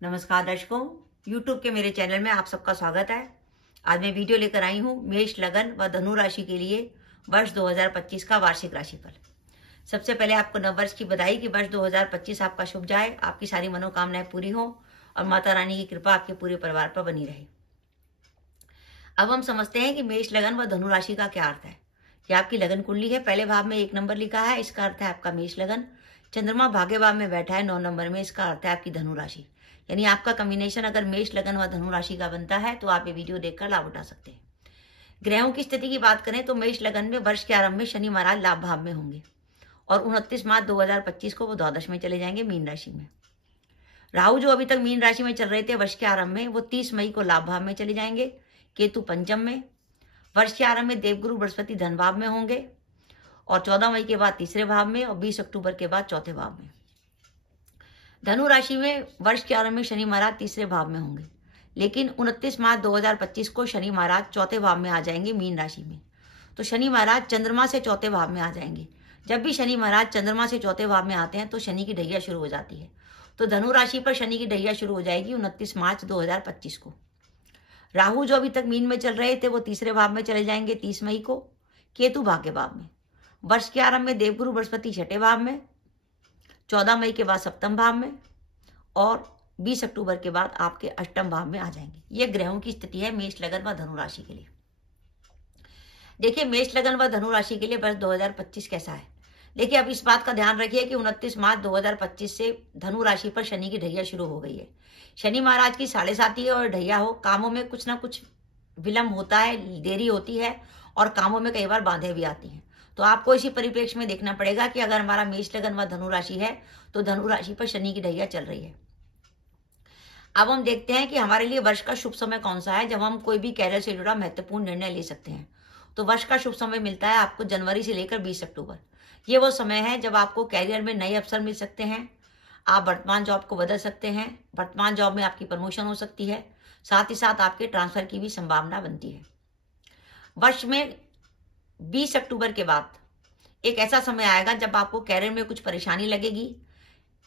नमस्कार दर्शकों, YouTube के मेरे चैनल में आप सबका स्वागत है। आज मैं वीडियो लेकर आई हूँ मेष, लगन व धनु राशि के लिए वर्ष 2025 का वार्षिक राशिफल। सबसे पहले आपको नववर्ष की बधाई कि वर्ष 2025 आपका शुभ जाए, आपकी सारी मनोकामनाएं पूरी हो और माता रानी की कृपा आपके पूरे परिवार पर बनी रहे। अब हम समझते हैं कि मेष, लगन व धनु राशि का क्या अर्थ है। यह आपकी लगन कुंडली है। पहले भाव में 1 नंबर लिखा है, इसका अर्थ है आपका मेष लगन। चंद्रमा भाग्य भाव में बैठा है 9 नंबर में, इसका अर्थ है आपकी धनु राशि। यानी आपका कॉम्बिनेशन अगर मेष, लगन व धनु राशि का बनता है तो आप ये वीडियो देखकर लाभ उठा सकते हैं। ग्रहों की स्थिति की बात करें तो मेष लगन में वर्ष के आरंभ में शनि महाराज लाभ भाव में होंगे और 29 मार्च 2025 को वो द्वादश में चले जाएंगे मीन राशि में। राहु जो अभी तक मीन राशि में चल रहे थे वर्ष के आरंभ में, वो 30 मई को लाभ भाव में चले जाएंगे। केतु पंचम में। वर्ष के आरंभ में देवगुरु बृहस्पति धन भाव में होंगे और 14 मई के बाद तीसरे भाव में और 20 अक्टूबर के बाद चौथे भाव में। धनु राशि में वर्ष के आरंभ में शनि महाराज तीसरे भाव में होंगे, लेकिन 29 मार्च 2025 को शनि महाराज चौथे भाव में आ जाएंगे मीन राशि में। तो शनि महाराज चंद्रमा से चौथे भाव में आ जाएंगे। जब भी शनि महाराज चंद्रमा से चौथे भाव में आते हैं तो शनि की ढैया शुरू हो जाती है। तो धनु राशि पर शनि की ढैया शुरू हो जाएगी 29 मार्च 2025 को। राहु जो अभी तक मीन में चल रहे थे वो तीसरे भाव में चले जाएंगे 30 मई को। केतु भाग्य भाव में। वर्ष के आरंभ में देवगुरु बृहस्पति छठे भाव में, 14 मई के बाद सप्तम भाव में और 20 अक्टूबर के बाद आपके अष्टम भाव में आ जाएंगे। ये ग्रहों की स्थिति है मेष, लगन व धनु राशि के लिए। देखिए मेष, लगन व धनु राशि के लिए वर्ष 2025 कैसा है। देखिए अब इस बात का ध्यान रखिए कि 29 मार्च 2025 से धनु राशि पर शनि की ढैया शुरू हो गई है। शनि महाराज की 7.5 और ढैया हो, कामों में कुछ ना कुछ विलंब होता है, देरी होती है और कामों में कई बार बाधाएं भी आती हैं। तो आपको इसी परिप्रेक्ष्य में देखना पड़ेगा कि अगर हमारा मेष, लगन व धनु राशि है तो धनु राशि पर शनि की ढैया चल रही है। अब हम देखते हैं कि हमारे लिए वर्ष का शुभ समय कौन सा है जब हम कोई भी कैरियर से जुड़ा महत्वपूर्ण निर्णय ले सकते हैं। तो वर्ष का शुभ समय मिलता है आपको जनवरी से लेकर 20 अक्टूबर। ये वो समय है जब आपको कैरियर में नए अवसर मिल सकते हैं। आप वर्तमान जॉब को बदल सकते हैं। वर्तमान जॉब में आपकी प्रमोशन हो सकती है। साथ ही साथ आपके ट्रांसफर की भी संभावना बनती है। वर्ष में 20 अक्टूबर के बाद एक ऐसा समय आएगा जब आपको कैरियर में कुछ परेशानी लगेगी।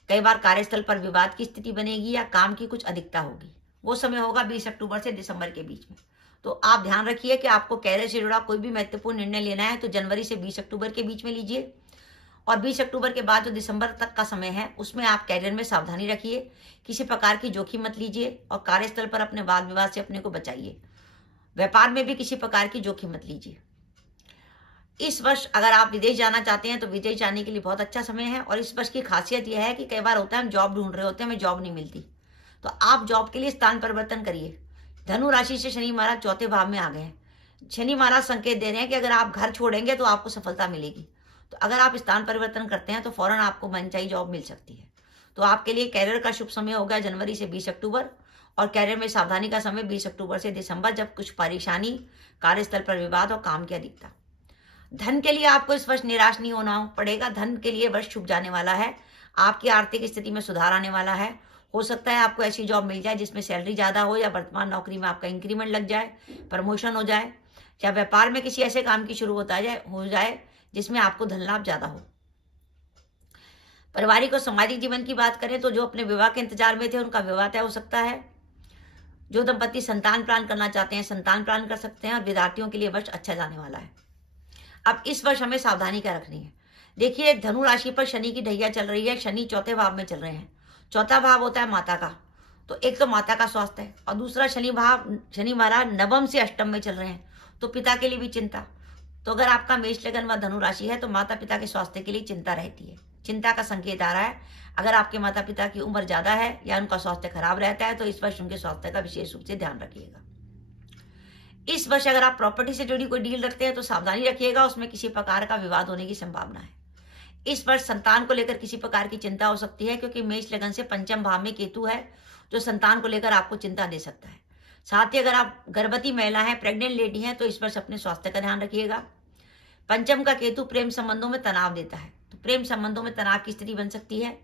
कई बार कार्यस्थल पर विवाद की स्थिति बनेगी या काम की कुछ अधिकता होगी। वो समय होगा 20 अक्टूबर से दिसंबर के बीच में। तो आप ध्यान रखिए कि आपको कैरियर से जुड़ा कोई भी महत्वपूर्ण निर्णय लेना है तो जनवरी से 20 अक्टूबर के बीच में लीजिए और 20 अक्टूबर के बाद जो दिसंबर तक का समय है उसमें आप कैरियर में सावधानी रखिए। किसी प्रकार की जोखिम मत लीजिए और कार्यस्थल पर अपने वाद विवाद से अपने को बचाइए। व्यापार में भी किसी प्रकार की जोखिम मत लीजिए। इस वर्ष अगर आप विदेश जाना चाहते हैं तो विदेश जाने के लिए बहुत अच्छा समय है। और इस वर्ष की खासियत यह है कि कई बार होता है हम जॉब ढूंढ रहे होते हैं, हमें जॉब नहीं मिलती, तो आप जॉब के लिए स्थान परिवर्तन करिए। धनु राशि से शनि महाराज चौथे भाव में आ गए हैं। शनि महाराज संकेत दे रहे हैं कि अगर आप घर छोड़ेंगे तो आपको सफलता मिलेगी। तो अगर आप स्थान परिवर्तन करते हैं तो फौरन आपको मनचाही जॉब मिल सकती है। तो आपके लिए कैरियर का शुभ समय होगा जनवरी से 20 अक्टूबर और कैरियर में सावधानी का समय 20 अक्टूबर से दिसंबर, जब कुछ परेशानी, कार्यस्थल पर विवाद और काम की अधिकता। धन के लिए आपको इस वर्ष निराश नहीं होना पड़ेगा। धन के लिए वर्ष शुभ जाने वाला है। आपकी आर्थिक स्थिति में सुधार आने वाला है। हो सकता है आपको ऐसी जॉब मिल जाए जिसमें सैलरी ज्यादा हो या वर्तमान नौकरी में आपका इंक्रीमेंट लग जाए, प्रमोशन हो जाए या व्यापार में किसी ऐसे काम की शुरू हो जाए जिसमें आपको धन लाभ ज्यादा हो। पारिवारिक और सामाजिक जीवन की बात करें तो जो अपने विवाह के इंतजार में थे उनका विवाह तय हो सकता है। जो दंपति संतान प्लान करना चाहते हैं संतान प्लान कर सकते हैं और विद्यार्थियों के लिए वर्ष अच्छा जाने वाला है। अब इस वर्ष हमें सावधानी क्या रखनी है। देखिए धनु राशि पर शनि की ढैया चल रही है। शनि चौथे भाव में चल रहे हैं। चौथा भाव होता है माता का। तो एक तो माता का स्वास्थ्य है और दूसरा शनि महाराज नवम से अष्टम में चल रहे हैं, तो पिता के लिए भी चिंता। तो अगर आपका मेष, लगन व धनु राशि है तो माता पिता के स्वास्थ्य के लिए चिंता रहती है। चिंता का संकेत आ रहा है। अगर आपके माता पिता की उम्र ज्यादा है या उनका स्वास्थ्य खराब रहता है तो इस वर्ष उनके स्वास्थ्य का विशेष रूप से ध्यान रखिएगा। इस वर्ष अगर आप प्रॉपर्टी से जुड़ी कोई डील रखते हैं तो सावधानी रखिएगा, उसमें किसी प्रकार का विवाद होने की संभावना है। इस वर्ष संतान को लेकर किसी प्रकार की चिंता हो सकती है क्योंकि मेष लगन से पंचम भाव में केतु है जो संतान को लेकर आपको चिंता दे सकता है। साथ ही अगर आप गर्भवती महिला हैं, प्रेग्नेंट लेडी हैं तो इस वर्ष अपने स्वास्थ्य का ध्यान रखिएगा। पंचम का केतु प्रेम संबंधों में तनाव देता है, तो प्रेम संबंधों में तनाव की स्थिति बन सकती है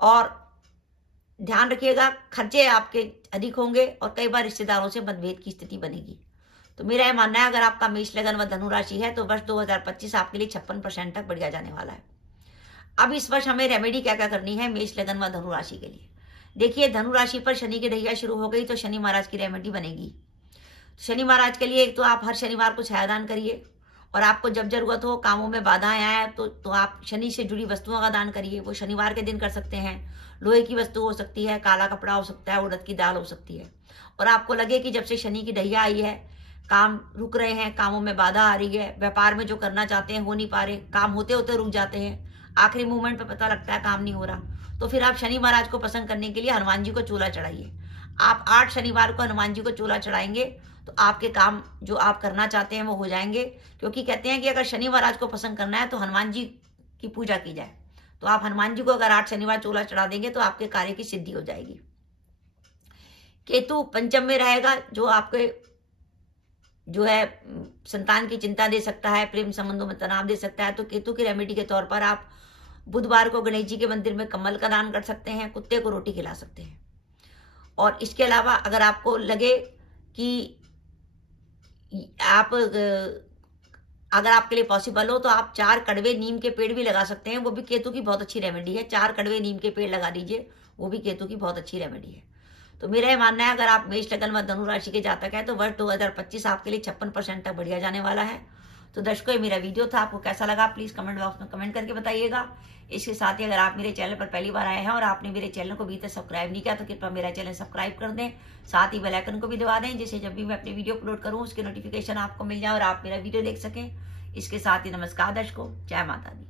और ध्यान रखिएगा खर्चे आपके अधिक होंगे और कई बार रिश्तेदारों से मतभेद की स्थिति बनेगी। तो मेरा यह मानना है अगर आपका मेष, लगन व धनु राशि है तो वर्ष 2025 आपके लिए 56% तक बढ़िया जाने वाला है। अब इस वर्ष हमें रेमेडी क्या क्या करनी है मेष, लगन व धनु राशि के लिए। देखिए धनु राशि पर शनि की ढैया शुरू हो गई तो शनि महाराज की रेमेडी बनेगी। शनि महाराज के लिए एक तो आप हर शनिवार को छायादान करिए, और आपको जब जरूरत हो, कामों में बाधाएं आए तो आप शनि से जुड़ी वस्तुओं का दान करिए। वो शनिवार के दिन कर सकते हैं। लोहे की वस्तु हो सकती है, काला कपड़ा हो सकता है, उड़द की दाल हो सकती है। और आपको लगे कि जब से शनि की ढैया आई है, काम रुक रहे हैं, कामों में बाधा आ रही है, व्यापार में जो करना चाहते हैं हो नहीं पा रहे, काम होते होते रुक जाते हैं, आखिरी मूवमेंट पे पता लगता है काम नहीं हो रहा, तो फिर आप शनि महाराज को प्रसन्न करने के लिए हनुमान जी को चूल्हा चढ़ाइए। आप 8 शनिवार को हनुमान जी को चूल्हा चढ़ाएंगे तो आपके काम जो आप करना चाहते हैं वो हो जाएंगे। क्योंकि कहते हैं कि अगर शनि महाराज को प्रसन्न करना है तो हनुमान जी की पूजा की जाए। तो आप हनुमान जी को अगर 8 शनिवार चूल्हा चढ़ा देंगे तो आपके कार्य की सिद्धि हो जाएगी। केतु पंचम में रहेगा, जो आपके जो है संतान की चिंता दे सकता है, प्रेम संबंधों में तनाव दे सकता है। तो केतु की रेमेडी के तौर पर आप बुधवार को गणेश जी के मंदिर में कमल का दान कर सकते हैं, कुत्ते को रोटी खिला सकते हैं। और इसके अलावा अगर आपको लगे कि आप अगर आपके लिए पॉसिबल हो तो आप 4 कड़वे नीम के पेड़ भी लगा सकते हैं। वो भी केतु की बहुत अच्छी रेमेडी है। 4 कड़वे नीम के पेड़ लगा दीजिए, वो भी केतु की बहुत अच्छी रेमेडी है। तो मेरा ये मानना है, अगर आप मेष लग्न व धनु राशि के जातक हैं तो वर्ष 2025 आपके लिए 56% तक बढ़िया जाने वाला है। तो दर्शकों, ये मेरा वीडियो था, आपको कैसा लगा प्लीज कमेंट बॉक्स में कमेंट करके बताइएगा। इसके साथ ही अगर आप मेरे चैनल पर पहली बार आए हैं और आपने मेरे चैनल को अभी तक सब्सक्राइब नहीं किया तो कृपया मेरा चैनल सब्सक्राइब कर दें, साथ ही बेल आइकन को भी दबा दें, जिससे जब भी मैं अपनी वीडियो अपलोड करूं उसकी नोटिफिकेशन आपको मिल जाए और आप मेरा वीडियो देख सकें। इसके साथ ही नमस्कार दर्शकों, जय माता दी।